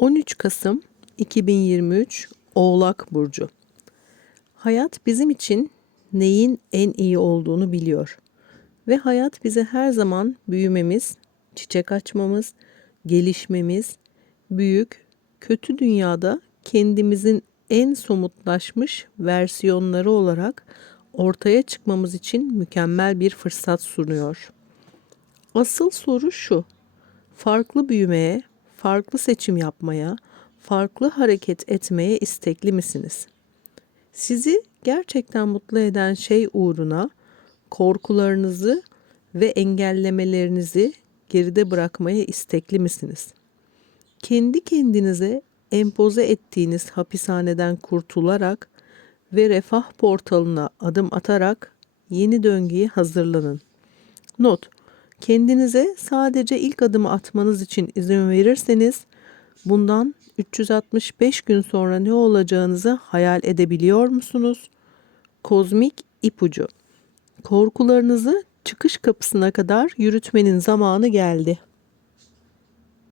13 Kasım 2023 Oğlak Burcu Hayat bizim için neyin en iyi olduğunu biliyor. Ve hayat bize her zaman büyümemiz, çiçek açmamız, gelişmemiz, büyük, kötü dünyada kendimizin en somutlaşmış versiyonları olarak ortaya çıkmamız için mükemmel bir fırsat sunuyor. Asıl soru şu. Farklı büyümeye, farklı seçim yapmaya, farklı hareket etmeye istekli misiniz? Sizi gerçekten mutlu eden şey uğruna korkularınızı ve engellemelerinizi geride bırakmaya istekli misiniz? Kendi kendinize empoze ettiğiniz hapishaneden kurtularak ve refah portalına adım atarak yeni döngüye hazırlanın. Not: Kendinize sadece ilk adımı atmanız için izin verirseniz bundan 365 gün sonra ne olacağınızı hayal edebiliyor musunuz? Kozmik ipucu. Korkularınızı çıkış kapısına kadar yürütmenin zamanı geldi.